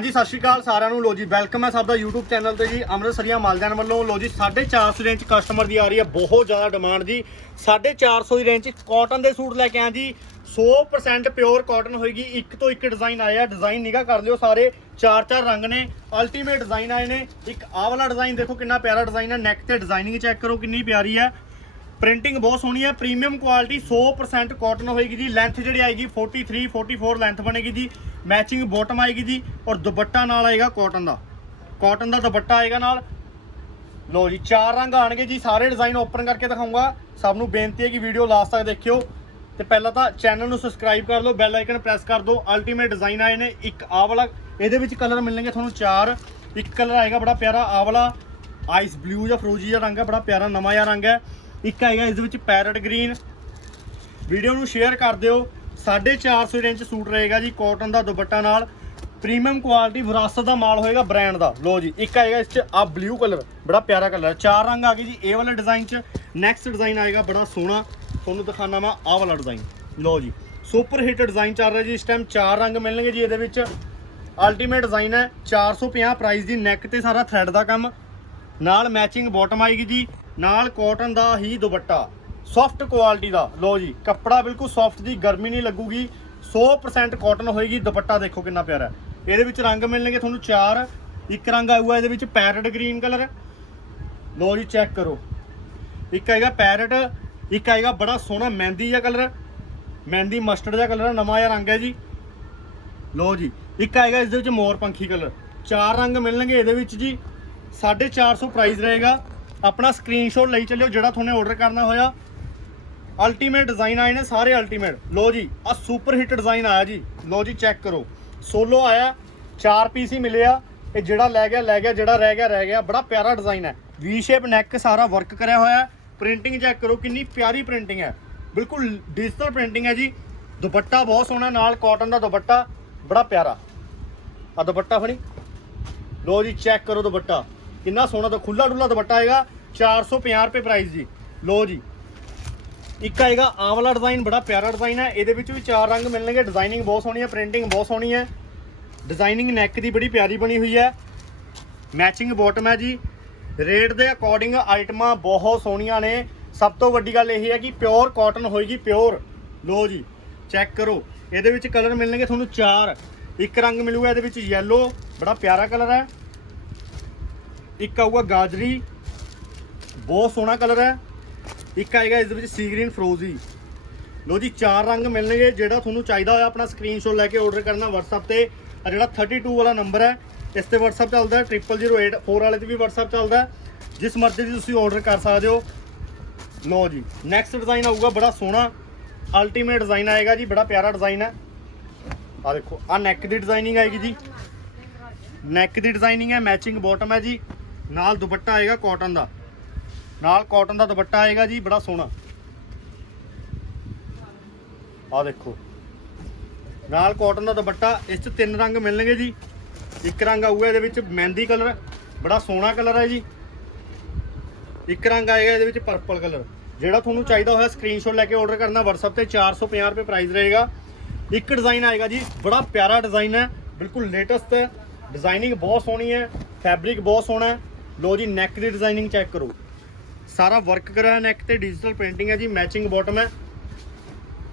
ਜੀ ਸਤਿ ਸ਼੍ਰੀ ਅਕਾਲ ਸਾਰਿਆਂ ਨੂੰ। ਲੋ ਜੀ ਵੈਲਕਮ ਹੈ ਸਭ ਦਾ YouTube ਚੈਨਲ ਤੇ ਜੀ। ਅੰਮ੍ਰਿਤਸਰੀਆਂ ਮਾਲਜਾਨ ਵੱਲੋਂ। ਲੋ ਜੀ 450 ਰੇਂਜ ਕਸਟਮਰ ਦੀ ਆ ਰਹੀ ਹੈ ਬਹੁਤ ਜ਼ਿਆਦਾ ਡਿਮਾਂਡ ਜੀ। 450 ਦੀ ਰੇਂਜ 'ਚ ਕਾਟਨ ਦੇ ਸੂਟ ਲੈ ਕੇ ਆਏ ਜੀ। 100% ਪਿਓਰ ਕਾਟਨ ਹੋਏਗੀ। ਇੱਕ ਤੋਂ ਇੱਕ ਡਿਜ਼ਾਈਨ ਆਇਆ। ਡਿਜ਼ਾਈਨ ਨਿਗਾ ਕਰ ਲਿਓ ਸਾਰੇ। ਚਾਰ ਚਾਰ ਰੰਗ ਨੇ। ਅਲਟੀਮੇਟ ਡਿਜ਼ਾਈਨ ਆਏ ਨੇ। ਇੱਕ ਆਹ ਵਾਲਾ ਡਿਜ਼ਾਈਨ ਦੇਖੋ ਕਿੰਨਾ ਪਿਆਰਾ ਡਿਜ਼ਾਈਨ ਹੈ। ਨੈਕ ਤੇ ਡਿਜ਼ਾਈਨਿੰਗ ਚੈੱਕ ਕਰੋ ਕਿੰਨੀ ਪਿਆਰੀ ਹੈ। ਪ੍ਰਿੰਟਿੰਗ ਬਹੁਤ ਸੋਹਣੀ ਹੈ ਪ੍ਰੀਮੀਅਮ ਕੁਆਲਿਟੀ 100% ਕਾਟਨ ਹੋਏਗੀ ਜੀ। ਲੈਂਥ ਜਿਹੜੀ ਆਏਗੀ 43 44 ਲੈਂਥ ਬਣੇਗੀ ਜੀ। ਮੈਚਿੰਗ ਬੋਟਮ ਆਏਗੀ ਜੀ ਔਰ ਦੁਪੱਟਾ ਨਾਲ ਆਏਗਾ ਕਾਟਨ ਦਾ। ਕਾਟਨ ਦਾ ਦੁਪੱਟਾ ਆਏਗਾ ਨਾਲ। ਲੋ ਜੀ, ਚਾਰ ਰੰਗ ਆਣਗੇ ਜੀ, ਸਾਰੇ ਡਿਜ਼ਾਈਨ ਓਪਨ ਕਰਕੇ ਦਿਖਾਉਂਗਾ ਸਭ ਨੂੰ ਬੇਨਤੀ ਹੈ ਕਿ ਵੀਡੀਓ ਲਾਸਟ ਤੱਕ ਦੇਖਿਓ। ਤੇ ਪਹਿਲਾਂ ਤਾਂ ਚੈਨਲ ਨੂੰ ਸਬਸਕ੍ਰਾਈਬ ਕਰ ਲਓ ਬੈਲ ਆਈਕਨ ਪ੍ਰੈਸ ਕਰ ਦਿਓ। ਅਲਟੀਮੇਟ ਡਿਜ਼ਾਈਨ ਆਏ ਨੇ ਇੱਕ ਆਹ ਵਾਲਾ। ਇਹਦੇ ਵਿੱਚ ਕਲਰ ਮਿਲਣਗੇ ਤੁਹਾਨੂੰ ਚਾਰ। ਇੱਕ ਕਲਰ ਆਏਗਾ ਬੜਾ ਪਿਆਰਾ, ਆਹ ਵਾਲਾ। ਆਈਸ ਬਲੂ ਜਾਂ ਫਰੋਜੀ ਜਿਹਾ ਰੰਗ ਹੈ, ਬੜਾ ਪਿਆਰਾ ਨਵਾਂ ਜਿਹਾ ਰੰਗ ਹੈ। ਇੱਕ ਆਏਗਾ ਇਸ ਦੇ ਵਿੱਚ ਪੈਰਟ ਗ੍ਰੀਨ ਵੀਡੀਓ ਨੂੰ ਸ਼ੇਅਰ ਕਰ ਦਿਓ। 450 ਇੰਚ ਸੂਟ ਰਹੇਗਾ ਜੀ ਕਾਟਨ ਦਾ ਦੁਪੱਟਾ ਨਾਲ। ਪ੍ਰੀਮੀਅਮ ਕੁਆਲਿਟੀ ਵਿਰਾਸਤ ਦਾ ਮਾਲ ਹੋਏਗਾ ਬ੍ਰਾਂਡ ਦਾ। ਲੋ ਜੀ, ਇੱਕ ਆਏਗਾ ਇਸ ਚ ਆ ਬਲੂ ਕਲਰ ਬੜਾ ਪਿਆਰਾ ਕਲਰ ਚਾਰ ਰੰਗ ਆ ਗਏ ਜੀ ਇਹ ਵਾਲੇ ਡਿਜ਼ਾਈਨ ਚ। ਨੈਕਸਟ ਡਿਜ਼ਾਈਨ ਆਏਗਾ ਬੜਾ ਸੋਹਣਾ। ਤੁਹਾਨੂੰ ਦਿਖਾਣਾ ਮੈਂ ਆਹ ਵਾਲਾ ਡਿਜ਼ਾਈਨ ਲੋ ਜੀ ਸੁਪਰ ਹਿੱਟ ਡਿਜ਼ਾਈਨ ਚੱਲ ਰਿਹਾ ਜੀ ਇਸ ਟਾਈਮ ਚਾਰ ਰੰਗ ਮਿਲਣਗੇ ਜੀ ਇਹਦੇ ਵਿੱਚ। ਅਲਟੀਮੇਟ ਡਿਜ਼ਾਈਨ ਹੈ। 450 ਪ੍ਰਾਈਸ ਦੀ ਨੈਕ ਤੇ ਸਾਰਾ ਥ੍ਰੈਡ ਦਾ ਕੰਮ। ਨਾਲ ਮੈਚਿੰਗ ਬਾਟਮ ਆਏਗੀ ਜੀ। ਨਾਲ ਕਾਟਨ ਦਾ ਹੀ ਦੁਪੱਟਾ। ਸੌਫਟ ਕੁਆਲਿਟੀ ਦਾ। ਲੋ ਜੀ, ਕੱਪੜਾ ਬਿਲਕੁਲ ਸੌਫਟ ਜੀ, ਗਰਮੀ ਨਹੀਂ ਲੱਗੂਗੀ। 100% ਕਾਟਨ ਹੋਏਗੀ, ਦੁਪੱਟਾ ਦੇਖੋ ਕਿੰਨਾ ਪਿਆਰਾ ਹੈ। ਇਹਦੇ ਵਿੱਚ ਰੰਗ ਮਿਲਣਗੇ ਤੁਹਾਨੂੰ ਚਾਰ। ਇੱਕ ਰੰਗ ਆਊਗਾ ਇਹਦੇ ਵਿੱਚ ਪੈਰਟ ਗ੍ਰੀਨ ਕਲਰ ਲੋ ਜੀ ਚੈੱਕ ਕਰੋ। ਇੱਕ ਆਏਗਾ ਪੈਰਟ ਇੱਕ ਆਏਗਾ ਬੜਾ ਸੋਹਣਾ ਮਹਿੰਦੀ ਜਿਹਾ ਕਲਰ ਮਹਿੰਦੀ ਮਸਟਰਡ ਜਿਹਾ ਕਲਰ ਨਵਾਂ ਜਿਹਾ ਰੰਗ ਹੈ ਜੀ। ਲੋ ਜੀ, ਇੱਕ ਆਏਗਾ ਇਸ ਦੇ ਵਿੱਚ ਮੋਰ ਪੰਖੀ ਕਲਰ ਚਾਰ ਰੰਗ ਮਿਲਣਗੇ ਇਹਦੇ ਵਿੱਚ ਜੀ। 450 ਪ੍ਰਾਈਸ ਰਹੇਗਾ। ਆਪਣਾ ਸਕਰੀਨਸ਼ਾਟ ਲਈ ਚੱਲਿਓ, ਜਿਹੜਾ ਤੁਹਾਨੂੰ ਆਰਡਰ ਕਰਨਾ ਹੋਇਆ। ਅਲਟੀਮੇਟ ਡਿਜ਼ਾਈਨ ਆਏ ਨੇ ਸਾਰੇ ਅਲਟੀਮੇਟ ਲੋ ਜੀ ਆ ਸੁਪਰ ਹਿੱਟ ਡਿਜ਼ਾਈਨ ਆਇਆ ਜੀ। ਲੋ ਜੀ ਚੈੱਕ ਕਰੋ। ਸੋਲੋ ਆਇਆ, ਚਾਰ ਪੀਸ ਹੀ ਮਿਲੇ ਆ। ਇਹ ਜਿਹੜਾ ਲੈ ਗਿਆ ਲੈ ਗਿਆ, ਜਿਹੜਾ ਰਹਿ ਗਿਆ ਰਹਿ ਗਿਆ। ਬੜਾ ਪਿਆਰਾ ਡਿਜ਼ਾਈਨ ਹੈ। ਵੀ ਸ਼ੇਪ ਨੈਕ ਸਾਰਾ ਵਰਕ ਕਰਿਆ ਹੋਇਆ ਪ੍ਰਿੰਟਿੰਗ ਚੈੱਕ ਕਰੋ, ਕਿੰਨੀ ਪਿਆਰੀ ਪ੍ਰਿੰਟਿੰਗ ਹੈ। ਬਿਲਕੁਲ ਡਿਜੀਟਲ ਪ੍ਰਿੰਟਿੰਗ ਹੈ ਜੀ। ਦੁਪੱਟਾ ਬਹੁਤ ਸੋਹਣਾ ਨਾਲ ਕਾਟਨ ਦਾ ਦੁਪੱਟਾ। ਬੜਾ ਪਿਆਰਾ। ਆ ਦੁਪੱਟਾ ਫੜੀ। ਲੋ ਜੀ ਚੈੱਕ ਕਰੋ ਦੁਪੱਟਾ। ਕਿੰਨਾ ਸੋਹਣਾ ਤਾਂ ਖੁੱਲਾ ਡੁੱਲਾ ਦੁਪੱਟਾ ਆਏਗਾ 450 ਰੁਪਏ ਪ੍ਰਾਈਸ ਜੀ। ਲੋ ਜੀ, ਇੱਕ ਆਏਗਾ ਆਹ ਵਾਲਾ ਡਿਜ਼ਾਈਨ ਬੜਾ ਪਿਆਰਾ ਡਿਜ਼ਾਈਨ ਹੈ। ਇਹਦੇ ਵਿੱਚ ਵੀ ਚਾਰ ਰੰਗ ਮਿਲਣਗੇ। ਡਿਜ਼ਾਈਨਿੰਗ ਬਹੁਤ ਸੋਹਣੀ ਹੈ ਪ੍ਰਿੰਟਿੰਗ ਬਹੁਤ ਸੋਹਣੀ ਹੈ। ਡਿਜ਼ਾਈਨਿੰਗ ਨੈਕ ਦੀ ਬੜੀ ਪਿਆਰੀ ਬਣੀ ਹੋਈ ਹੈ। ਮੈਚਿੰਗ ਬਾਟਮ ਹੈ ਜੀ। ਰੇਟ ਦੇ ਅਕੋਰਡਿੰਗ ਆਈਟਮਾਂ ਬਹੁਤ ਸੋਹਣੀਆਂ ਨੇ। ਸਭ ਤੋਂ ਵੱਡੀ ਗੱਲ ਇਹ ਹੈ ਕਿ ਪਿਓਰ ਕਾਟਨ ਹੋਏਗੀ ਪਿਓਰ ਲੋ ਜੀ ਚੈੱਕ ਕਰੋ। ਇਹਦੇ ਵਿੱਚ ਕਲਰ ਮਿਲਣਗੇ ਤੁਹਾਨੂੰ ਚਾਰ। ਇੱਕ ਰੰਗ ਮਿਲੂਗਾ ਇਹਦੇ ਵਿੱਚ ਯੈਲੋ ਬੜਾ ਪਿਆਰਾ ਕਲਰ ਹੈ। ਇੱਕ ਆਊਗਾ ਗਾਜਰੀ, ਬਹੁਤ ਸੋਹਣਾ ਕਲਰ ਹੈ। ਇੱਕ ਆਏਗਾ ਇਸ ਦੇ ਵਿੱਚ ਸੀ ਗ੍ਰੀਨ ਫਰੋਜ਼ੀ ਲੋ ਜੀ, ਚਾਰ ਰੰਗ ਮਿਲਣਗੇ, ਜਿਹੜਾ ਤੁਹਾਨੂੰ ਚਾਹੀਦਾ ਹੋਇਆ ਆਪਣਾ ਸਕਰੀਨਸ਼ਾਟ ਲੈ ਕੇ ਆਰਡਰ ਕਰਨਾ WhatsApp ਤੇ। ਆ ਜਿਹੜਾ 32 ਵਾਲਾ ਨੰਬਰ ਹੈ, ਇਸ ਤੇ WhatsApp ਚੱਲਦਾ ਹੈ 0084 ਵਾਲੇ ਤੇ ਵੀ WhatsApp ਚੱਲਦਾ ਜਿਸ ਮਰਜ਼ੀ ਦੀ ਤੁਸੀਂ ਆਰਡਰ ਕਰ ਸਕਦੇ ਹੋ। ਲੋ ਜੀ ਨੈਕਸਟ ਡਿਜ਼ਾਈਨ ਆਊਗਾ, ਬੜਾ ਸੋਹਣਾ ਅਲਟੀਮੇਟ ਡਿਜ਼ਾਈਨ ਆਏਗਾ ਜੀ, ਬੜਾ ਪਿਆਰਾ ਡਿਜ਼ਾਈਨ ਹੈ। ਆ ਦੇਖੋ ਆ ਨੈਕ ਦੀ ਡਿਜ਼ਾਈਨਿੰਗ ਆਏਗੀ ਜੀ। ਨੈਕ ਦੀ ਡਿਜ਼ਾਈਨਿੰਗ ਹੈ ਮੈਚਿੰਗ ਬਾਟਮ ਹੈ ਜੀ। ਨਾਲ ਦੁਪੱਟਾ ਆਏਗਾ ਕਾਟਨ ਦਾ। ਨਾਲ ਕਾਟਨ ਦਾ ਦੁਪੱਟਾ ਆਏਗਾ ਜੀ, ਬੜਾ ਸੋਹਣਾ। ਆ ਦੇਖੋ। ਨਾਲ ਕਾਟਨ ਦਾ ਦੁਪੱਟਾ, ਇਸ ਚ ਤਿੰਨ ਰੰਗ ਮਿਲਣਗੇ ਜੀ। ਇੱਕ ਰੰਗ ਆਊਗਾ ਇਹਦੇ ਵਿੱਚ ਮਹਿੰਦੀ ਕਲਰ ਬੜਾ ਸੋਹਣਾ ਕਲਰ ਹੈ ਜੀ। ਇੱਕ ਰੰਗ ਆਏਗਾ ਇਹਦੇ ਵਿੱਚ ਪਰਪਲ ਕਲਰ ਜਿਹੜਾ ਤੁਹਾਨੂੰ ਚਾਹੀਦਾ ਹੋਇਆ ਸਕਰੀਨਸ਼ਾਟ ਲੈ ਕੇ ਆਰਡਰ ਕਰਨਾ, WhatsApp ਤੇ 450 ਰੁਪਏ ਪ੍ਰਾਈਸ ਰਹੇਗਾ। ਇੱਕ ਡਿਜ਼ਾਈਨ ਆਏਗਾ ਜੀ, ਬੜਾ ਪਿਆਰਾ ਡਿਜ਼ਾਈਨ ਹੈ। ਬਿਲਕੁਲ ਲੇਟੈਸਟ ਹੈ। ਡਿਜ਼ਾਈਨਿੰਗ ਬਹੁਤ ਸੋਹਣੀ ਹੈ। ਫੈਬਰਿਕ ਬਹੁਤ ਸੋਹਣਾ ਹੈ। ਲੋ ਜੀ ਨੈਕ ਦੀ ਡਿਜ਼ਾਈਨਿੰਗ ਚੈੱਕ ਕਰੋ। ਸਾਰਾ ਵਰਕ ਕਰਿਆ ਨੈਕ ਤੇ ਡਿਜੀਟਲ ਪ੍ਰਿੰਟਿੰਗ ਹੈ ਜੀ ਮੈਚਿੰਗ ਬਾਟਮ ਹੈ।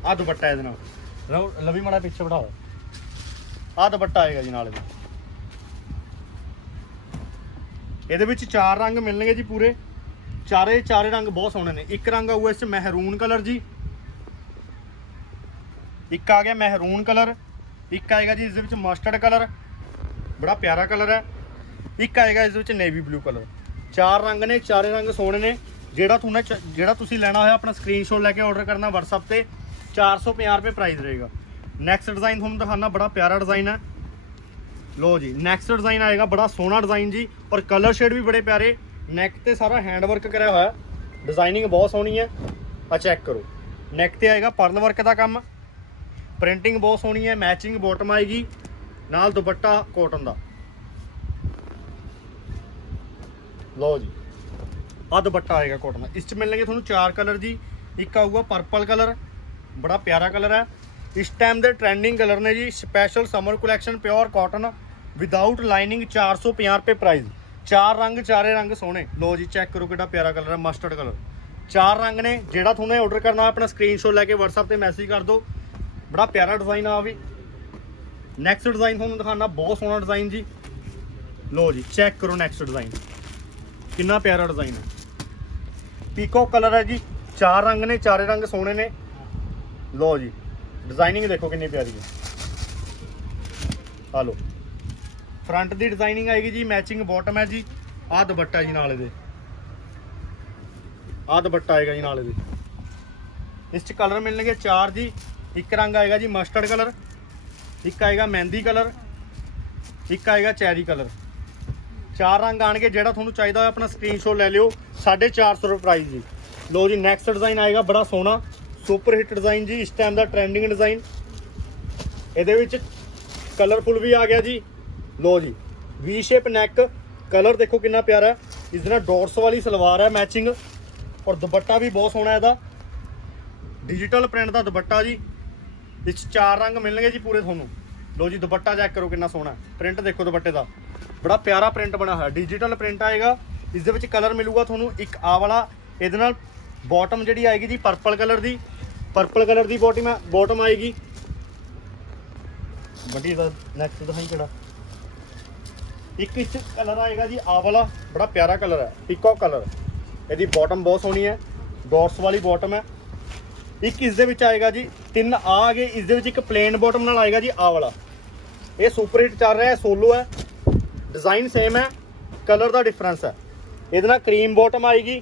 ਆ ਦੁਪੱਟਾ ਇਹਦੇ ਨਾਲ। ਲਵੀ ਮਾੜਾ ਪਿੱਛੇ ਬਿਠਾਓ। ਆ ਦੁਪੱਟਾ ਆਏਗਾ ਜੀ ਨਾਲ ਇਹਦੇ। ਇਹਦੇ ਵਿੱਚ ਚਾਰ ਰੰਗ ਮਿਲਣਗੇ ਜੀ ਪੂਰੇ। ਚਾਰੇ ਚਾਰੇ ਰੰਗ ਬਹੁਤ ਸੋਹਣੇ ਨੇ। ਇੱਕ ਰੰਗ ਆਊਗਾ ਇਸ ਚ ਮਹਿਰੂਨ ਕਲਰ ਜੀ। ਇੱਕ ਆ ਗਿਆ ਮਹਿਰੂਨ ਕਲਰ। ਇੱਕ ਆਏਗਾ ਜੀ ਇਸ ਦੇ ਵਿੱਚ ਮਸਟਰਡ ਕਲਰ। ਬੜਾ ਪਿਆਰਾ ਕਲਰ ਹੈ। ਇੱਕ ਆਏਗਾ ਇਸ ਵਿੱਚ ਨੇਵੀ ਬਲੂ ਕਲਰ। ਚਾਰ ਰੰਗ ਨੇ, ਚਾਰੇ ਰੰਗ ਸੋਹਣੇ ਨੇ। ਜਿਹੜਾ ਤੁਹਾਨੂੰ ਚ- ਜਿਹੜਾ ਤੁਸੀਂ ਲੈਣਾ ਹੋਇਆ ਆਪਣਾ ਸਕਰੀਨਸ਼ਾਟ ਲੈ ਕੇ ਆਰਡਰ ਕਰਨਾ WhatsApp ਤੇ 450 ਰੁਪਏ ਪ੍ਰਾਈਸ ਰਹੇਗਾ। ਨੈਕਸਟ ਡਿਜ਼ਾਈਨ ਤੁਹਾਨੂੰ ਦਿਖਾਣਾ ਬੜਾ ਪਿਆਰਾ ਡਿਜ਼ਾਈਨ ਹੈ। ਲੋ ਜੀ ਨੈਕਸਟ ਡਿਜ਼ਾਈਨ ਆਏਗਾ, ਬੜਾ ਸੋਹਣਾ ਡਿਜ਼ਾਈਨ ਜੀ, ਔਰ ਕਲਰ ਸ਼ੇਡ ਵੀ ਬੜੇ ਪਿਆਰੇ। ਨੈਕ ਤੇ ਸਾਰਾ ਹੈਂਡ ਵਰਕ ਕਰਿਆ ਹੋਇਆ। ਡਿਜ਼ਾਈਨਿੰਗ ਬਹੁਤ ਸੋਹਣੀ ਹੈ। ਆ ਚੈੱਕ ਕਰੋ। ਨੈਕ ਤੇ ਆਏਗਾ ਪਰਲ ਵਰਕ ਦਾ ਕੰਮ। ਪ੍ਰਿੰਟਿੰਗ ਬਹੁਤ ਸੋਹਣੀ ਹੈ ਮੈਚਿੰਗ ਬਾਟਮ ਆਏਗੀ। ਨਾਲ ਦੁਪੱਟਾ ਕੋਟਨ ਦਾ। ਲਓ ਜੀ। ਆ ਦੁਪੱਟਾ ਆਏਗਾ ਕਾਟਨ ਦਾ। ਇਸ ਚ ਮਿਲਣਗੇ ਤੁਹਾਨੂੰ ਚਾਰ ਕਲਰ ਜੀ। ਇੱਕ ਆਊਗਾ ਪਰਪਲ ਕਲਰ ਬੜਾ ਪਿਆਰਾ ਕਲਰ ਹੈ। ਇਸ ਟਾਈਮ ਦੇ ਟ੍ਰੈਂਡਿੰਗ ਕਲਰ ਨੇ ਜੀ special summer collection pure cotton without lining 450 ਰੁਪਏ ਪ੍ਰਾਈਸ ਚਾਰ ਰੰਗ, ਚਾਰੇ ਰੰਗ ਸੋਹਣੇ। ਲੋ ਜੀ ਚੈੱਕ ਕਰੋ ਕਿੱਡਾ ਪਿਆਰਾ ਕਲਰ ਹੈ ਮਸਟਰਡ ਕਲਰ ਚਾਰ ਰੰਗ ਨੇ, ਜਿਹੜਾ ਤੁਹਾਨੂੰ ਆਰਡਰ ਕਰਨਾ ਹੋਇਆ, ਆਪਣਾ ਸਕਰੀਨਸ਼ਾਟ ਲੈ ਕੇ WhatsApp ਤੇ ਮੈਸੇਜ ਕਰ ਦਿਓ। ਬੜਾ ਪਿਆਰਾ ਡਿਜ਼ਾਈਨ ਆ ਵੀ। ਨੈਕਸਟ ਡਿਜ਼ਾਈਨ ਤੁਹਾਨੂੰ ਦਿਖਾਣਾ ਬਹੁਤ ਸੋਹਣਾ ਡਿਜ਼ਾਈਨ ਜੀ। ਲੋ ਜੀ ਚੈੱਕ ਕਰੋ ਨੈਕਸਟ ਡਿਜ਼ਾਈਨ ਕਿੰਨਾ ਪਿਆਰਾ ਡਿਜ਼ਾਈਨ ਹੈ। ਪੀਕੋ ਕਲਰ ਹੈ ਜੀ, ਚਾਰ ਰੰਗ ਨੇ, ਚਾਰੇ ਰੰਗ ਸੋਹਣੇ ਨੇ। ਲੋ ਜੀ ਡਿਜ਼ਾਈਨਿੰਗ ਦੇਖੋ ਕਿੰਨੀ ਪਿਆਰੀ ਹੈ। ਆ ਲੋ ਫਰੰਟ ਦੀ ਡਿਜ਼ਾਈਨਿੰਗ ਆਏਗੀ ਜੀ ਮੈਚਿੰਗ ਬਾਟਮ ਹੈ ਜੀ। ਆਹ ਦੁਪੱਟਾ ਜੀ ਨਾਲ ਇਹਦੇ। ਆਹ ਦੁਪੱਟਾ ਆਏਗਾ ਜੀ ਨਾਲ ਇਹਦੇ। ਇਸ ਚ ਕਲਰ ਮਿਲਣਗੇ ਚਾਰ ਜੀ। ਇੱਕ ਰੰਗ ਆਏਗਾ ਜੀ ਮਸਟਰਡ ਕਲਰ ਇੱਕ ਆਏਗਾ ਮਹਿੰਦੀ ਕਲਰ ਇੱਕ ਆਏਗਾ ਚੈਰੀ ਕਲਰ ਚਾਰ ਰੰਗ ਆਣਗੇ, ਜਿਹੜਾ ਤੁਹਾਨੂੰ ਚਾਹੀਦਾ ਹੋਇਆ ਆਪਣਾ ਸਕਰੀਨਸ਼ਾਟ ਲੈ ਲਿਓ। 450 ਰੁਪਏ ਪ੍ਰਾਈਸ ਜੀ। ਲੋ ਜੀ ਨੈਕਸਟ ਡਿਜ਼ਾਈਨ ਆਏਗਾ, ਬੜਾ ਸੋਹਣਾ। ਸੁਪਰ ਹਿੱਟ ਡਿਜ਼ਾਈਨ ਜੀ, ਇਸ ਟਾਈਮ ਦਾ ਟ੍ਰੈਂਡਿੰਗ ਡਿਜ਼ਾਈਨ ਇਹਦੇ ਵਿੱਚ ਕਲਰਫੁਲ ਵੀ ਆ ਗਿਆ ਜੀ। ਲੋ ਜੀ ਵੀ ਸ਼ੇਪ ਨੈਕ ਕਲਰ ਦੇਖੋ ਕਿੰਨਾ ਪਿਆਰਾ ਇਸ ਦੇ ਨਾਲ ਡਾਟਸ ਵਾਲੀ ਸਲਵਾਰ ਹੈ ਮੈਚਿੰਗ ਔਰ ਦੁਪੱਟਾ ਵੀ ਬਹੁਤ ਸੋਹਣਾ ਇਹਦਾ। ਡਿਜੀਟਲ ਪ੍ਰਿੰਟ ਦਾ ਦੁਪੱਟਾ ਜੀ। ਇਸ 'ਚ ਚਾਰ ਰੰਗ ਮਿਲਣਗੇ ਜੀ ਪੂਰੇ ਤੁਹਾਨੂੰ। ਲੋ ਜੀ, ਦੁਪੱਟਾ ਚੈੱਕ ਕਰੋ ਕਿੰਨਾ ਸੋਹਣਾ ਪ੍ਰਿੰਟ ਦੇਖੋ ਦੁਪੱਟੇ ਦਾ। ਬੜਾ ਪਿਆਰਾ ਪ੍ਰਿੰਟ ਬਣਿਆ ਹੋਇਆ। ਡਿਜੀਟਲ ਪ੍ਰਿੰਟ ਆਏਗਾ। ਇਸ ਦੇ ਵਿੱਚ ਕਲਰ ਮਿਲੂਗਾ ਤੁਹਾਨੂੰ ਇੱਕ ਆ ਵਾਲਾ। ਇਹਦੇ ਨਾਲ ਬਾਟਮ ਜਿਹੜੀ ਆਏਗੀ ਜੀ ਪਰਪਲ ਕਲਰ ਦੀ। ਪਰਪਲ ਕਲਰ ਦੀ ਬਾਟਮ ਬਾਟਮ ਆਏਗੀ। ਵੱਡੀ ਦਾ ਨੈਕਸਟ ਦਿਖਾਈ ਕਿਹੜਾ। ਇੱਕ ਇਸ ਕਲਰ ਆਏਗਾ ਜੀ, ਆ ਵਾਲਾ। ਬੜਾ ਪਿਆਰਾ ਕਲਰ ਹੈ। ਪਿਕੋ ਕਲਰ ਇਹਦੀ ਬਾਟਮ ਬਹੁਤ ਸੋਹਣੀ ਹੈ। ਡੋਰਸ ਵਾਲੀ ਬਾਟਮ ਹੈ। ਇੱਕ ਇਸ ਦੇ ਵਿੱਚ ਆਏਗਾ ਜੀ, ਤਿੰਨ ਆ ਆ ਗਏ ਇਸ ਦੇ ਵਿੱਚ ਇੱਕ ਪਲੇਨ ਬਾਟਮ ਨਾਲ ਆਏਗਾ ਜੀ, ਆ ਵਾਲਾ। ਇਹ ਸੁਪਰ ਹਿੱਟ ਚੱਲ ਰਿਹਾ ਹੈ ਸੋਲੋ ਹੈ। ਡਿਜ਼ਾਈਨ ਸੇਮ ਹੈ ਕਲਰ ਦਾ ਡਿਫਰੈਂਸ ਹੈ। ਇਹਦੇ ਨਾਲ ਕਰੀਮ ਬਾਟਮ ਆਏਗੀ।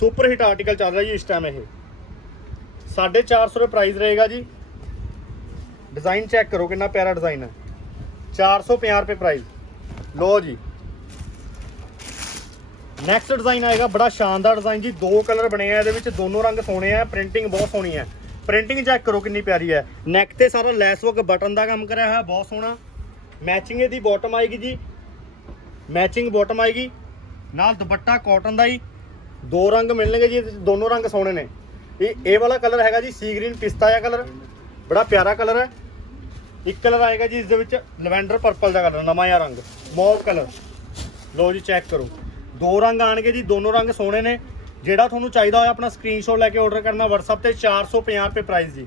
ਸੁਪਰ ਹਿੱਟ ਆਰਟੀਕਲ ਚੱਲ ਰਿਹਾ ਜੀ ਇਸ ਟਾਈਮ ਇਹ। 450 ਰੁਪਏ ਪ੍ਰਾਈਸ ਰਹੇਗਾ ਜੀ। ਡਿਜ਼ਾਈਨ ਚੈੱਕ ਕਰੋ ਕਿੰਨਾ ਪਿਆਰਾ ਡਿਜ਼ਾਈਨ ਹੈ। 450 ਰੁਪਏ ਪ੍ਰਾਈਸ ਲੋ ਜੀ। ਨੈਕਸਟ ਡਿਜ਼ਾਈਨ ਆਏਗਾ, ਬੜਾ ਸ਼ਾਨਦਾਰ ਡਿਜ਼ਾਈਨ ਜੀ। ਦੋ ਕਲਰ ਬਣੇ ਆ, ਇਹਦੇ ਵਿੱਚ ਦੋਨੋਂ ਰੰਗ ਸੋਹਣੇ ਆ ਪ੍ਰਿੰਟਿੰਗ ਬਹੁਤ ਸੋਹਣੀ ਹੈ। ਪ੍ਰਿੰਟਿੰਗ ਚੈੱਕ ਕਰੋ ਕਿੰਨੀ ਪਿਆਰੀ ਹੈ। ਨੈਕ ਤੇ ਸਾਰਾ ਲੈਸ ਵਰਕ ਬਟਨ ਦਾ ਕੰਮ ਕਰਿਆ ਹੋਇਆ ਬਹੁਤ ਸੋਹਣਾ। ਮੈਚਿੰਗ ਇਹਦੀ ਬਾਟਮ ਆਏਗੀ ਜੀ। ਮੈਚਿੰਗ ਬਾਟਮ ਆਏਗੀ। ਨਾਲ ਦੁਪੱਟਾ ਕਾਟਨ ਦਾ ਹੀ। ਦੋ ਰੰਗ ਮਿਲਣਗੇ ਜੀ ਇਹਦੇ 'ਚ, ਦੋਨੋਂ ਰੰਗ ਸੋਹਣੇ ਨੇ। ਇਹ ਇਹ ਵਾਲਾ ਕਲਰ ਹੈਗਾ ਜੀ ਸੀ ਗ੍ਰੀਨ ਪਿਸਤਾ ਜਿਹਾ ਕਲਰ ਬੜਾ ਪਿਆਰਾ ਕਲਰ ਹੈ। ਇੱਕ ਕਲਰ ਆਏਗਾ ਜੀ ਇਸ ਦੇ ਵਿੱਚ ਲਵੈਂਡਰ ਪਰਪਲ ਦਾ ਕਲਰ ਨਵਾਂ ਜਿਹਾ ਰੰਗ ਮੌਵ ਕਲਰ ਲੋ ਜੀ ਚੈੱਕ ਕਰੋ। ਦੋ ਰੰਗ ਆਣਗੇ ਜੀ ਦੋਨੋਂ ਰੰਗ ਸੋਹਣੇ ਨੇ। ਜਿਹੜਾ ਤੁਹਾਨੂੰ ਚਾਹੀਦਾ ਹੋਇਆ ਆਪਣਾ ਸਕਰੀਨਸ਼ਾਟ ਲੈ ਕੇ ਆਰਡਰ ਕਰਨਾ WhatsApp ਤੇ 450 ਰੁਪਏ ਪ੍ਰਾਈਸ ਜੀ।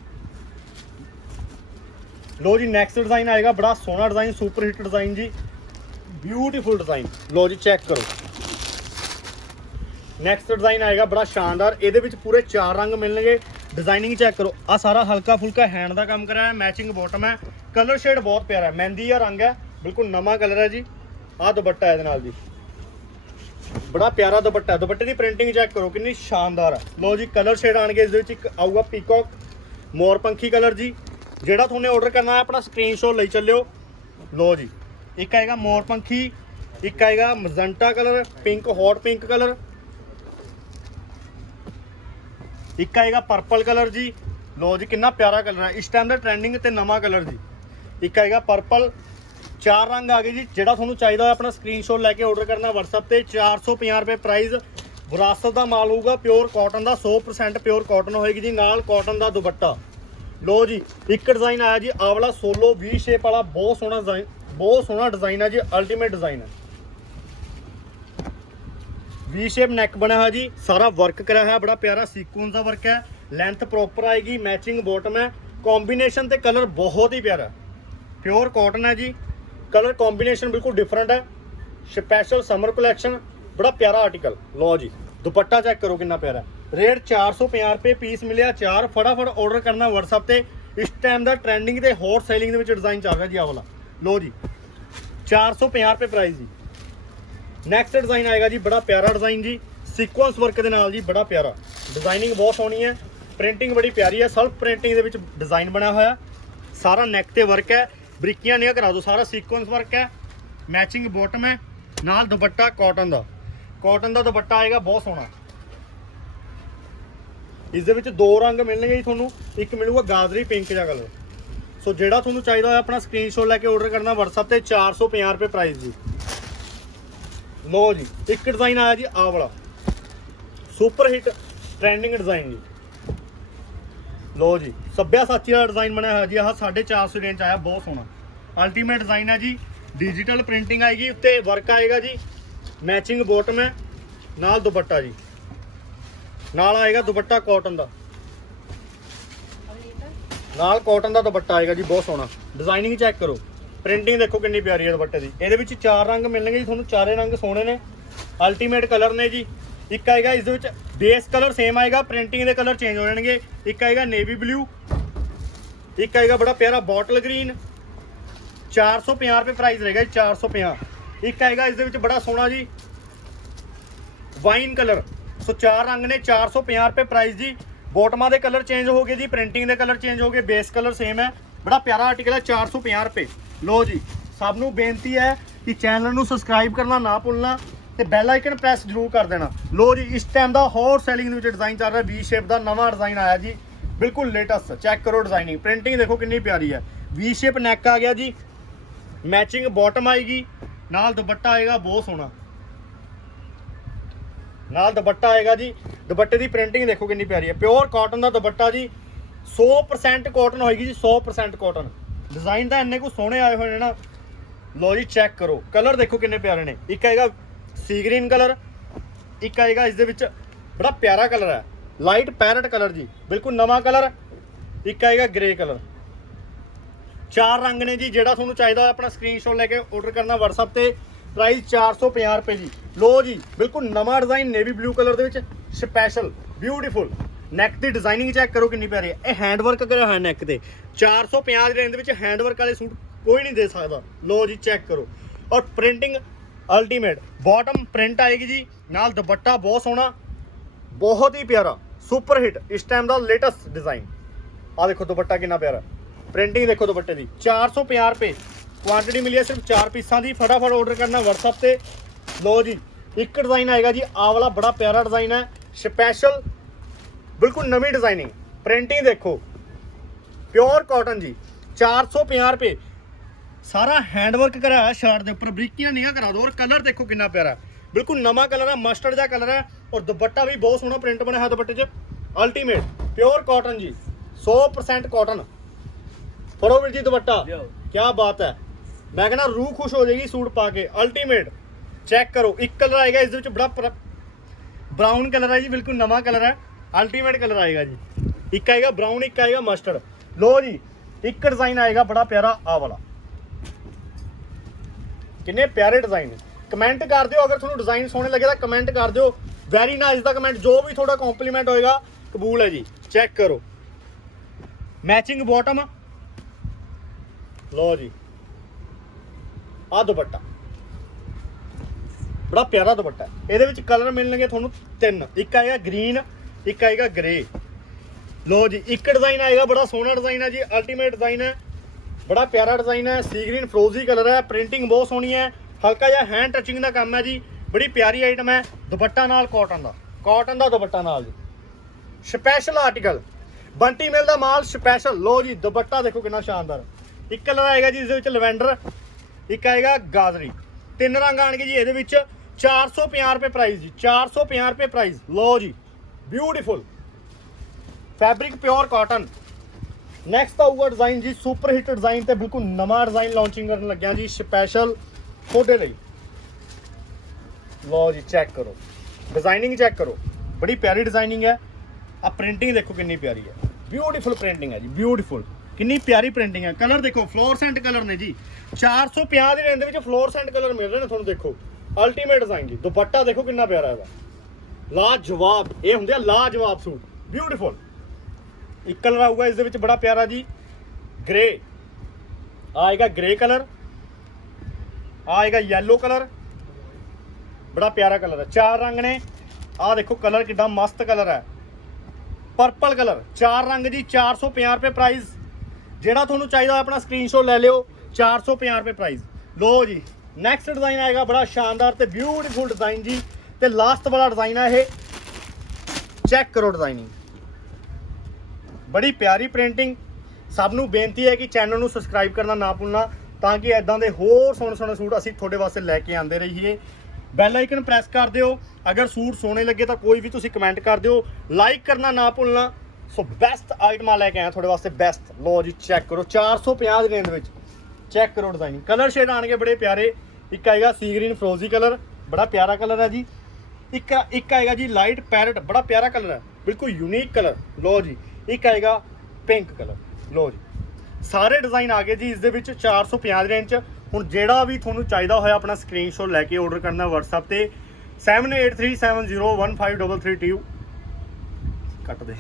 ਲੋ ਜੀ ਨੈਕਸਟ ਡਿਜ਼ਾਈਨ ਆਏਗਾ, ਬੜਾ ਸੋਹਣਾ ਡਿਜ਼ਾਈਨ ਸੁਪਰ ਹਿੱਟ ਡਿਜ਼ਾਈਨ ਜੀ। ਬਿਊਟੀਫੁਲ ਡਿਜ਼ਾਈਨ ਲੋ ਜੀ ਚੈੱਕ ਕਰੋ। ਨੈਕਸਟ ਡਿਜ਼ਾਈਨ ਆਏਗਾ, ਬੜਾ ਸ਼ਾਨਦਾਰ। ਇਹਦੇ ਵਿੱਚ ਪੂਰੇ ਚਾਰ ਰੰਗ ਮਿਲਣਗੇ। ਡਿਜ਼ਾਈਨਿੰਗ ਚੈੱਕ ਕਰੋ। ਆ ਸਾਰਾ ਹਲਕਾ ਫੁਲਕਾ ਹੈਂਡ ਦਾ ਕੰਮ ਕਰਿਆ ਮੈਚਿੰਗ ਬਾਟਮ ਹੈ। ਕਲਰ ਸ਼ੇਡ ਬਹੁਤ ਪਿਆਰਾ ਹੈ। ਮਹਿੰਦੀ ਆ ਰੰਗ ਹੈ। ਬਿਲਕੁਲ ਨਵਾਂ ਕਲਰ ਹੈ ਜੀ। ਆਹ ਦੁਪੱਟਾ ਇਹਦੇ ਨਾਲ ਜੀ। ਬੜਾ ਪਿਆਰਾ ਦੁਪੱਟਾ ਦੁਪੱਟੇ ਦੀ ਪ੍ਰਿੰਟਿੰਗ ਚੈੱਕ ਕਰੋ, ਕਿੰਨੀ ਸ਼ਾਨਦਾਰ ਹੈ। ਲੋ ਜੀ ਕਲਰ ਸ਼ੇਡ ਆਣਗੇ ਇਸ ਦੇ ਵਿੱਚ ਇੱਕ ਆਊਗਾ ਪੀਕੌਕ ਮੋਰਪੰਖੀ ਕਲਰ ਜੀ। ਜਿਹੜਾ ਤੁਹਾਨੂੰ ਆਰਡਰ ਕਰਨਾ ਹੈ, ਆਪਣਾ ਸਕਰੀਨਸ਼ਾਟ ਲਈ ਚੱਲਿਓ। ਲੋ ਜੀ, ਇੱਕ ਆਏਗਾ ਮੋਰਪੰਖੀ ਇੱਕ ਆਏਗਾ magenta colour pink hot pink colour ਇੱਕ ਆਏਗਾ ਪਰਪਲ ਕਲਰ ਜੀ। ਲੋ ਜੀ, ਕਿੰਨਾ ਪਿਆਰਾ ਕਲਰ ਹੈ। ਇਸ ਟਾਈਮ ਦਾ ਟ੍ਰੈਂਡਿੰਗ ਤੇ ਨਵਾਂ ਕਲਰ ਜੀ। ਇੱਕ ਆਏਗਾ ਪਰਪਲ ਚਾਰ ਰੰਗ ਆ ਗਏ ਜੀ, ਜਿਹੜਾ ਤੁਹਾਨੂੰ ਚਾਹੀਦਾ ਹੋਇਆ ਆਪਣਾ ਸਕਰੀਨਸ਼ਾਟ ਲੈ ਕੇ ਆਰਡਰ ਕਰਨਾ WhatsApp ਤੇ 450 ਰੁਪਏ ਪ੍ਰਾਈਸ ਵਿਰਾਸਤ ਦਾ ਮਾਲ ਹੋਊਗਾ ਪਿਓਰ ਕਾਟਨ ਦਾ 100% ਪਿਓਰ ਕਾਟਨ ਹੋਏਗੀ ਜੀ, ਨਾਲ ਕਾਟਨ ਦਾ ਦੁਪੱਟਾ। ਲੋ ਜੀ, ਇੱਕ ਡਿਜ਼ਾਈਨ ਆਇਆ ਜੀ, ਆਵਲਾ ਸੋਲੋ ਵੀ ਸ਼ੇਪ ਵਾਲਾ, ਬਹੁਤ ਸੋਹਣਾ ਡਿਜ਼ਾਈਨ ਬਹੁਤ ਸੋਹਣਾ ਡਿਜ਼ਾਈਨ ਹੈ ਜੀ ਅਲਟੀਮੇਟ ਡਿਜ਼ਾਈਨ ਹੈ ਵੀ ਸ਼ੇਪ ਨੈਕ ਬਣਿਆ ਹੋਇਆ ਜੀ, ਸਾਰਾ ਵਰਕ ਕਰਿਆ ਹੋਇਆ, ਬੜਾ ਪਿਆਰਾ ਸੀਕੁਐਂਸ ਦਾ ਵਰਕ ਹੈ ਲੈਂਥ ਪ੍ਰੋਪਰ ਆਏਗੀ ਮੈਚਿੰਗ ਬਾਟਮ ਹੈ ਕੰਬੀਨੇਸ਼ਨ ਤੇ ਕਲਰ ਬਹੁਤ ਹੀ ਪਿਆਰਾ। ਪਿਓਰ ਕਾਟਨ ਹੈ ਜੀ ਕਲਰ ਕੰਬੀਨੇਸ਼ਨ ਬਿਲਕੁਲ ਡਿਫਰੈਂਟ ਹੈ। ਸਪੈਸ਼ਲ ਸਮਰ ਕਲੈਕਸ਼ਨ ਬੜਾ ਪਿਆਰਾ ਆਰਟੀਕਲ ਲਓ ਜੀ, ਦੁਪੱਟਾ ਚੈੱਕ ਕਰੋ ਕਿੰਨਾ ਪਿਆਰਾ ਰੇਟ 450 ਰੁਪਏ ਪੀਸ ਮਿਲਿਆ, ਚਾਰ ਫਟਾਫਟ ਆਰਡਰ ਕਰਨਾ WhatsApp ਤੇ। ਇਸ ਟਾਈਮ ਦਾ ਟ੍ਰੈਂਡਿੰਗ ਤੇ ਹੌਟ ਸੇਲਿੰਗ ਦੇ ਵਿੱਚ ਡਿਜ਼ਾਈਨ ਚੱਲ ਰਿਹਾ ਜੀ, ਆਹ ਵਾਲਾ। ਲਓ ਜੀ 450 ਰੁਪਏ ਪ੍ਰਾਈਸ ਜੀ। ਨੈਕਸਟ ਡਿਜ਼ਾਈਨ ਆਏਗਾ ਜੀ, ਬੜਾ ਪਿਆਰਾ ਡਿਜ਼ਾਈਨ ਜੀ। ਸੀਕੁਐਂਸ ਵਰਕ ਦੇ ਨਾਲ ਜੀ, ਬੜਾ ਪਿਆਰਾ। ਡਿਜ਼ਾਈਨਿੰਗ ਬਹੁਤ ਸੋਹਣੀ ਹੈ। ਪ੍ਰਿੰਟਿੰਗ ਬੜੀ ਪਿਆਰੀ ਹੈ। ਸੈਲਫ ਪ੍ਰਿੰਟਿੰਗ ਦੇ ਵਿੱਚ ਡਿਜ਼ਾਈਨ ਬਣਿਆ ਹੋਇਆ। ਸਾਰਾ ਨੈਕ ਤੇ ਵਰਕ ਹੈ। ਬਰੀਕੀਆਂ ਨਹੀਂ ਕਰਾ ਦਿਓ, ਸਾਰਾ ਸੀਕੁਐਂਸ ਵਰਕ ਹੈ। ਮੈਚਿੰਗ ਬਾਟਮ ਹੈ, ਨਾਲ ਦੁਪੱਟਾ ਕਾਟਨ ਦਾ। ਕਾਟਨ ਦਾ ਦੁਪੱਟਾ ਆਏਗਾ, ਬਹੁਤ ਸੋਹਣਾ। ਇਸ ਦੇ ਵਿੱਚ ਦੋ ਰੰਗ ਮਿਲਣਗੇ ਜੀ ਤੁਹਾਨੂੰ, ਇੱਕ ਮਿਲੂਗਾ ਗਾਜਰੀ ਪਿੰਕ ਜਾਂ ਕਲਰ ਸੋ ਜਿਹੜਾ ਤੁਹਾਨੂੰ ਚਾਹੀਦਾ ਹੋਇਆ ਆਪਣਾ ਸਕਰੀਨਸ਼ਾਟ ਲੈ ਕੇ ਆਰਡਰ ਕਰਨਾ, WhatsApp ਤੇ 450 ਰੁਪਏ ਪ੍ਰਾਈਸ ਜੀ। ਲੋ ਜੀ, ਇੱਕ ਡਿਜ਼ਾਈਨ ਆਇਆ ਜੀ, ਆਹ ਵਾਲਾ। ਸੁਪਰ ਹਿੱਟ ਟ੍ਰੈਂਡਿੰਗ ਡਿਜ਼ਾਈਨ ਜੀ। ਲੋ ਜੀ ਸੱਭਿਆ ਸਾਚੀ ਦਾ ਡਿਜ਼ਾਈਨ ਬਣਿਆ ਹੋਇਆ ਜੀ, ਆਹ 450 ਰੇਂਜ ਆਇਆ, ਬਹੁਤ ਸੋਹਣਾ। ਅਲਟੀਮੇਟ ਡਿਜ਼ਾਈਨ ਹੈ ਜੀ ਡਿਜੀਟਲ ਪ੍ਰਿੰਟਿੰਗ ਆਏਗੀ, ਉੱਤੇ ਵਰਕ ਆਏਗਾ ਜੀ ਮੈਚਿੰਗ ਬੋਟਮ ਹੈ, ਨਾਲ ਦੁਪੱਟਾ ਜੀ। ਨਾਲ ਆਏਗਾ ਦੁਪੱਟਾ ਕਾਟਨ ਦਾ। ਨਾਲ ਕਾਟਨ ਦਾ ਦੁਪੱਟਾ ਆਏਗਾ ਜੀ, ਬਹੁਤ ਸੋਹਣਾ। ਡਿਜ਼ਾਈਨਿੰਗ ਚੈੱਕ ਕਰੋ। ਪ੍ਰਿੰਟਿੰਗ ਦੇਖੋ ਕਿੰਨੀ ਪਿਆਰੀ ਹੈ ਦੁਪੱਟੇ ਦੀ। ਇਹਦੇ ਵਿੱਚ ਚਾਰ ਰੰਗ ਮਿਲਣਗੇ ਜੀ, ਤੁਹਾਨੂੰ ਚਾਰੇ ਰੰਗ ਸੋਹਣੇ ਨੇ। ਅਲਟੀਮੇਟ ਕਲਰ ਨੇ ਜੀ। ਇੱਕ ਆਏਗਾ ਇਸ ਦੇ ਵਿੱਚ ਬੇਸ ਕਲਰ ਸੇਮ ਆਏਗਾ ਪ੍ਰਿੰਟਿੰਗ ਦੇ ਕਲਰ ਚੇਂਜ ਹੋ ਜਾਣਗੇ। ਇੱਕ ਆਏਗਾ ਨੇਵੀ ਬਲੂ ਇੱਕ ਆਏਗਾ ਬੜਾ ਪਿਆਰਾ ਬੋਟਲ ਗ੍ਰੀਨ। 450 ਰੁਪਏ ਪ੍ਰਾਈਸ ਰਹੇਗਾ ਜੀ 450 ਇੱਕ ਆਏਗਾ ਇਸ ਦੇ ਵਿੱਚ ਬੜਾ ਸੋਹਣਾ ਜੀ ਵਾਈਨ ਕਲਰ ਸੋ ਚਾਰ ਰੰਗ ਨੇ 450 ਰੁਪਏ ਪ੍ਰਾਈਸ ਜੀ। ਬੋਟਮਾਂ ਦੇ ਕਲਰ ਚੇਂਜ ਹੋ ਗਏ ਜੀ ਪ੍ਰਿੰਟਿੰਗ ਦੇ ਕਲਰ ਚੇਂਜ ਹੋ ਗਏ ਬੇਸ ਕਲਰ ਸੇਮ ਹੈ। ਬੜਾ ਪਿਆਰਾ ਆਰਟੀਕਲ ਹੈ 450 ਰੁਪਏ। ਲੋ ਜੀ, ਸਭ ਨੂੰ ਬੇਨਤੀ ਹੈ ਕਿ ਚੈਨਲ ਨੂੰ ਸਬਸਕ੍ਰਾਈਬ ਕਰਨਾ ਨਾ ਭੁੱਲਣਾ ਤੇ ਬੈਲ ਆਈਕਨ ਪ੍ਰੈਸ ਜ਼ਰੂਰ ਕਰ ਦੇਣਾ। ਲੋ ਜੀ, ਇਸ ਟਾਈਮ ਦਾ ਹੋਰ ਸੈਲਿੰਗ ਦੇ ਵਿੱਚ ਡਿਜ਼ਾਈਨ ਚੱਲ ਰਿਹਾ ਵੀ ਸ਼ੇਪ ਦਾ ਨਵਾਂ ਡਿਜ਼ਾਈਨ ਆਇਆ ਜੀ। ਬਿਲਕੁਲ ਲੇਟੈਸਟ ਚੈੱਕ ਕਰੋ ਡਿਜ਼ਾਈਨਿੰਗ ਪ੍ਰਿੰਟਿੰਗ ਦੇਖੋ ਕਿੰਨੀ ਪਿਆਰੀ ਹੈ। ਵੀ ਸ਼ੇਪ ਨੈਕ ਆ ਗਿਆ ਜੀ ਮੈਚਿੰਗ ਬਾਟਮ ਆਏਗੀ, ਨਾਲ ਦੁਪੱਟਾ ਆਏਗਾ ਬਹੁਤ ਸੋਹਣਾ। ਨਾਲ ਦੁਪੱਟਾ ਆਏਗਾ ਜੀ, ਦੁਪੱਟੇ ਦੀ ਪ੍ਰਿੰਟਿੰਗ ਦੇਖੋ ਕਿੰਨੀ ਪਿਆਰੀ ਹੈ। ਪਿਓਰ ਕਾਟਨ ਦਾ ਦੁਪੱਟਾ ਜੀ 100% ਕਾਟਨ ਹੋਏਗੀ ਜੀ 100% ਕਾਟਨ ਡਿਜ਼ਾਈਨ ਤਾਂ ਇੰਨੇ ਕੁ ਸੋਹਣੇ ਆਏ ਹੋਏ ਨੇ ਨਾ। ਲੋ ਜੀ ਚੈੱਕ ਕਰੋ। ਕਲਰ ਦੇਖੋ ਕਿੰਨੇ ਪਿਆਰੇ ਨੇ। ਇੱਕ ਆਏਗਾ ਸੀ ਗ੍ਰੀਨ ਕਲਰ ਇੱਕ ਆਏਗਾ ਇਸ ਦੇ ਵਿੱਚ ਬੜਾ ਪਿਆਰਾ ਕਲਰ ਹੈ। ਲਾਈਟ ਪੈਰਟ ਕਲਰ ਜੀ, ਬਿਲਕੁਲ ਨਵਾਂ ਕਲਰ, ਇੱਕ ਆਏਗਾ ਗ੍ਰੇ ਕਲਰ। ਚਾਰ ਰੰਗ ਨੇ ਜੀ, ਜਿਹੜਾ ਤੁਹਾਨੂੰ ਚਾਹੀਦਾ ਆਪਣਾ ਸਕਰੀਨਸ਼ਾਟ ਲੈ ਕੇ ਆਰਡਰ ਕਰਨਾ WhatsApp ਤੇ ਪ੍ਰਾਈਸ 450 ਰੁਪਏ ਜੀ। ਲੋ ਜੀ, ਬਿਲਕੁਲ ਨਵਾਂ ਡਿਜ਼ਾਈਨ ਨੇਵੀ ਬਲੂ ਕਲਰ ਦੇ ਵਿੱਚ ਸਪੈਸ਼ਲ ਬਿਊਟੀਫੁਲ ਨੈਕ ਦੀ ਡਿਜ਼ਾਈਨਿੰਗ ਚੈੱਕ ਕਰੋ ਕਿੰਨੀ ਪਿਆਰੀ ਹੈ। ਇਹ ਹੈਂਡ ਵਰਕ ਕਰਿਆ ਹੋਇਆ ਨੈਕ ਤੇ। 450 ਦੀ ਰੇਂਜ ਦੇ ਵਿੱਚ ਹੈਂਡ ਵਰਕ ਵਾਲੇ ਸੂਟ ਕੋਈ ਨਹੀਂ ਦੇ ਸਕਦਾ। ਲੋ ਜੀ ਚੈੱਕ ਕਰੋ। ਔਰ ਪ੍ਰਿੰਟਿੰਗ ਅਲਟੀਮੇਟ ਬਾਟਮ ਪ੍ਰਿੰਟ ਆਏਗੀ ਜੀ। ਨਾਲ ਦੁਪੱਟਾ ਬਹੁਤ ਸੋਹਣਾ, ਬਹੁਤ ਹੀ ਪਿਆਰਾ। ਸੁਪਰ ਹਿੱਟ, ਇਸ ਟਾਈਮ ਦਾ ਲੇਟੈਸਟ ਡਿਜ਼ਾਈਨ ਆ ਦੇਖੋ ਦੁਪੱਟਾ ਕਿੰਨਾ ਪਿਆਰਾ। ਪ੍ਰਿੰਟਿੰਗ ਦੇਖੋ ਦੁਪੱਟੇ ਦੀ। 450 ਰੁਪਏ। ਕੁਆਂਟੀਟੀ ਮਿਲੀ ਹੈ ਸਿਰਫ 4 ਪੀਸਾਂ ਦੀ। ਫਟਾਫਟ ਆਰਡਰ ਕਰਨਾ WhatsApp ਤੇ। ਲੋ ਜੀ, ਇੱਕ ਡਿਜ਼ਾਈਨ ਆਏਗਾ ਜੀ। ਆਹ ਵਾਲਾ ਬੜਾ ਪਿਆਰਾ ਡਿਜ਼ਾਈਨ ਹੈ। ਸਪੈਸ਼ਲ ਬਿਲਕੁਲ ਨਵੀਂ ਡਿਜ਼ਾਈਨਿੰਗ ਪ੍ਰਿੰਟਿੰਗ ਦੇਖੋ। ਪਿਓਰ ਕਾਟਨ ਜੀ। 450 ਰੁਪਏ। ਸਾਰਾ ਹੈਂਡਵਰਕ ਕਰਾਇਆ ਸ਼ਰਟ ਦੇ ਉੱਪਰ। ਬਰੀਕੀਆਂ ਨਿਗਾ ਕਰਾ ਦਿਓ। ਔਰ ਕਲਰ ਦੇਖੋ ਕਿੰਨਾ ਪਿਆਰਾ। ਬਿਲਕੁਲ ਨਵਾਂ ਕਲਰ ਹੈ ਮਸਟਰਡ ਜਿਹਾ ਕਲਰ ਹੈ ਔਰ ਦੁਪੱਟਾ ਵੀ ਬਹੁਤ ਸੋਹਣਾ ਪ੍ਰਿੰਟ ਬਣਿਆ ਹੋਇਆ ਦੁਪੱਟੇ 'ਚ। ਅਲਟੀਮੇਟ ਪਿਓਰ ਕਾਟਨ ਜੀ 100% ਕਾਟਨ ਫੜੋ ਵੀਰ ਜੀ ਦੁਪੱਟਾ। ਕੀ ਬਾਤ ਹੈ। ਮੈਂ ਕਹਿੰਦਾ ਰੂਹ ਖੁਸ਼ ਹੋ ਜਾਏਗੀ ਸੂਟ ਪਾ ਕੇ। ਅਲਟੀਮੇਟ ਚੈੱਕ ਕਰੋ। ਇੱਕ ਕਲਰ ਆਏਗਾ ਇਸ ਦੇ ਵਿੱਚ ਬੜਾ ਬ੍ਰਾਊਨ ਕਲਰ ਹੈ ਜੀ ਬਿਲਕੁਲ ਨਵਾਂ ਕਲਰ ਹੈ ਅਲਟੀਮੇਟ ਕਲਰ ਆਏਗਾ ਜੀ। ਇੱਕ ਆਏਗਾ ਬ੍ਰਾਊਨ ਇੱਕ ਆਏਗਾ ਮਸਟਰਡ ਲੋ ਜੀ ਇੱਕ ਡਿਜ਼ਾਈਨ ਆਏਗਾ ਬੜਾ ਪਿਆਰਾ ਆ ਵਾਲਾ। ਕਿੰਨੇ ਪਿਆਰੇ ਡਿਜ਼ਾਈਨ ਕਮੈਂਟ ਕਰ ਦਿਓ, ਅਗਰ ਤੁਹਾਨੂੰ ਡਿਜ਼ਾਈਨ ਸੋਹਣੇ ਲੱਗੇ ਤਾਂ ਕਮੈਂਟ ਕਰ ਦਿਓ। ਵੈਰੀ ਨਾਈਸ ਦਾ ਕਮੈਂਟ, ਜੋ ਵੀ ਤੁਹਾਡਾ ਕੰਪਲੀਮੈਂਟ ਹੋਏਗਾ, ਕਬੂਲ ਹੈ ਜੀ। ਚੈੱਕ ਕਰੋ। ਮੈਚਿੰਗ ਬਾਟਮ ਲੋ ਜੀ। ਆ ਦੁਪੱਟਾ। ਬੜਾ ਪਿਆਰਾ ਦੁਪੱਟਾ ਇਹਦੇ ਵਿੱਚ ਕਲਰ ਮਿਲਣਗੇ ਤੁਹਾਨੂੰ ਤਿੰਨ। ਇੱਕ ਆਏਗਾ ਗ੍ਰੀਨ ਇੱਕ ਆਏਗਾ ਗ੍ਰੇ ਲੋ ਜੀ, ਇੱਕ ਡਿਜ਼ਾਈਨ ਆਏਗਾ, ਬੜਾ ਸੋਹਣਾ ਡਿਜ਼ਾਈਨ ਹੈ ਜੀ। ਅਲਟੀਮੇਟ ਡਿਜ਼ਾਈਨ ਹੈ। ਬੜਾ ਪਿਆਰਾ ਡਿਜ਼ਾਈਨ ਹੈ। ਸੀ ਗ੍ਰੀਨ ਫਰੋਜ਼ੀ ਕਲਰ ਹੈ। ਪ੍ਰਿੰਟਿੰਗ ਬਹੁਤ ਸੋਹਣੀ ਹੈ। ਹਲਕਾ ਜਿਹਾ ਹੈਂਡ ਟੱਚਿੰਗ ਦਾ ਕੰਮ ਹੈ ਜੀ। ਬੜੀ ਪਿਆਰੀ ਆਈਟਮ ਹੈ, ਦੁਪੱਟਾ ਨਾਲ ਕਾਟਨ ਦਾ। ਕਾਟਨ ਦਾ ਦੁਪੱਟਾ ਨਾਲ ਜੀ। ਸਪੈਸ਼ਲ ਆਰਟੀਕਲ ਬੰਟੀ ਮਿਲ ਦਾ ਮਾਲ ਸਪੈਸ਼ਲ ਲੋ ਜੀ, ਦੁਪੱਟਾ ਦੇਖੋ ਕਿੰਨਾ ਸ਼ਾਨਦਾਰ। ਇੱਕ ਕਲਰ ਆਏਗਾ ਜੀ ਇਸ ਦੇ ਵਿੱਚ ਲਵੈਂਡਰ ਇੱਕ ਆਏਗਾ ਗਾਜ਼ਰੀ। ਤਿੰਨ ਰੰਗ ਆਣਗੇ ਜੀ, ਇਹਦੇ ਵਿੱਚ 450 ਰੁਪਏ ਪ੍ਰਾਈਸ ਜੀ। 450 ਰੁਪਏ ਪ੍ਰਾਈਸ ਲੋ ਜੀ beautiful fabric pure cotton next ਆਊਗਾ ਡਿਜ਼ਾਈਨ ਜੀ ਸੁਪਰ ਹਿੱਟ ਡਿਜ਼ਾਈਨ ਤੇ ਬਿਲਕੁਲ ਨਵਾਂ ਡਿਜ਼ਾਈਨ ਲਾਂਚਿੰਗ ਕਰਨ ਲੱਗਿਆ ਜੀ ਸਪੈਸ਼ਲ ਤੁਹਾਡੇ ਲਈ। ਲਓ ਜੀ ਚੈੱਕ ਕਰੋ। ਡਿਜ਼ਾਈਨਿੰਗ ਚੈੱਕ ਕਰੋ। ਬੜੀ ਪਿਆਰੀ ਡਿਜ਼ਾਈਨਿੰਗ ਹੈ। ਆ ਪ੍ਰਿੰਟਿੰਗ ਦੇਖੋ ਕਿੰਨੀ ਪਿਆਰੀ ਹੈ। ਬਿਊਟੀਫੁਲ ਪ੍ਰਿੰਟਿੰਗ ਹੈ ਜੀ ਬਿਊਟੀਫੁਲ ਕਿੰਨੀ ਪਿਆਰੀ ਪ੍ਰਿੰਟਿੰਗ ਹੈ। ਕਲਰ ਦੇਖੋ ਫਲੋਰਸੈਂਟ ਕਲਰ ਨੇ ਜੀ। 450 ਦੀ ਰੇਂਜ ਦੇ ਵਿੱਚ ਫਲੋਰਸੈਂਟ ਕਲਰ ਮਿਲ ਰਹੇ ਨੇ ਤੁਹਾਨੂੰ ਦੇਖੋ। ਅਲਟੀਮੇਟ ਡਿਜ਼ਾਈਨ ਜੀ। ਦੁਪੱਟਾ ਦੇਖੋ ਕਿੰਨਾ ਪਿਆਰਾ ਹੈਗਾ ਲਾਜਵਾਬ। ਇਹ ਹੁੰਦੇ ਆ ਲਾਜਵਾਬ ਸੂਟ। ਬਿਊਟੀਫੁਲ ਇੱਕ ਕਲਰ ਆਊਗਾ, ਇਸ ਦੇ ਵਿੱਚ ਬੜਾ ਪਿਆਰਾ ਜੀ। ਗ੍ਰੇ ਆਏਗਾ ਗ੍ਰੇ ਕਲਰ ਆਏਗਾ ਯੈਲੋ ਕਲਰ ਬੜਾ ਪਿਆਰਾ ਕਲਰ ਹੈ। ਚਾਰ ਰੰਗ ਨੇ। ਆਹ ਦੇਖੋ ਕਲਰ ਕਿੱਡਾ ਮਸਤ ਕਲਰ ਹੈ। ਪਰਪਲ ਕਲਰ ਚਾਰ ਰੰਗ ਜੀ 450 ਰੁਪਏ ਪ੍ਰਾਈਸ ਜਿਹੜਾ ਤੁਹਾਨੂੰ ਚਾਹੀਦਾ ਆਪਣਾ ਸਕਰੀਨਸ਼ਾਟ ਲੈ ਲਿਓ। 450 ਰੁਪਏ ਪ੍ਰਾਈਸ ਲੋ ਜੀ ਨੈਕਸਟ ਡਿਜ਼ਾਈਨ ਆਏਗਾ ਬੜਾ ਸ਼ਾਨਦਾਰ ਤੇ ਬਿਊਟੀਫੁਲ ਡਿਜ਼ਾਈਨ ਜੀ। ਤੇ ਲਾਸਟ ਵਾਲਾ ਡਿਜ਼ਾਈਨ ਹੈ ਇਹ। ਚੈੱਕ ਕਰੋ ਡਿਜ਼ਾਈਨਿੰਗ ਬੜੀ ਪਿਆਰੀ ਪ੍ਰਿੰਟਿੰਗ ਸਭ ਨੂੰ ਬੇਨਤੀ ਹੈ ਕਿ ਚੈਨਲ ਨੂੰ ਸਬਸਕ੍ਰਾਈਬ ਕਰਨਾ ਨਾ ਭੁੱਲਣਾ। ਤਾਂ ਕਿ ਐਦਾਂ ਦੇ ਹੋਰ ਸੋਹਣੇ ਸੋਹਣੇ ਸੂਟ ਅਸੀਂ ਤੁਹਾਡੇ ਵਾਸਤੇ ਲੈ ਕੇ ਆਉਂਦੇ ਰਹੀਏ। ਬੈਲ ਆਈਕਨ ਪ੍ਰੈਸ ਕਰ ਦਿਓ। ਅਗਰ ਸੂਟ ਸੋਹਣੇ ਲੱਗੇ ਤਾਂ ਕੋਈ ਵੀ ਤੁਸੀਂ ਕਮੈਂਟ ਕਰ ਦਿਓ। ਲਾਈਕ ਕਰਨਾ ਨਾ ਭੁੱਲਣਾ। ਸੋ ਬੈਸਟ ਆਈਟਮਾਂ ਲੈ ਕੇ ਆਇਆ ਤੁਹਾਡੇ ਵਾਸਤੇ ਬੈਸਟ ਲੋ ਜੀ ਚੈੱਕ ਕਰੋ। 450 ਦੀ ਰੇਂਜ ਵਿੱਚ। ਚੈੱਕ ਕਰੋ ਡਿਜ਼ਾਈਨ ਕਲਰ ਸ਼ੇਡ ਆਣਗੇ ਬੜੇ ਪਿਆਰੇ। ਇੱਕ ਆਏਗਾ ਸੀ ਗ੍ਰੀਨ ਫਰੋਜ਼ੀ ਕਲਰ ਬੜਾ ਪਿਆਰਾ ਕਲਰ ਹੈ ਜੀ। ਇੱਕ ਇੱਕ ਆਏਗਾ ਜੀ ਲਾਈਟ ਪੈਰਟ ਬੜਾ ਪਿਆਰਾ ਕਲਰ ਹੈ। ਬਿਲਕੁਲ ਯੂਨੀਕ ਕਲਰ ਲੋ ਜੀ, ਇੱਕ ਆਏਗਾ ਪਿੰਕ ਕਲਰ ਲੋ ਜੀ। ਸਾਰੇ ਡਿਜ਼ਾਈਨ ਆ ਗਏ ਜੀ, ਇਸ ਦੇ ਵਿੱਚ 450 ਰੇਂਜ ਚ। ਹੁਣ ਜਿਹੜਾ ਵੀ ਤੁਹਾਨੂੰ ਚਾਹੀਦਾ ਹੋਇਆ ਆਪਣਾ ਸਕਰੀਨਸ਼ਾਟ ਲੈ ਕੇ ਆਰਡਰ ਕਰਨਾ WhatsApp ਤੇ। 7837015332 ਕੱਟ ਦੇ।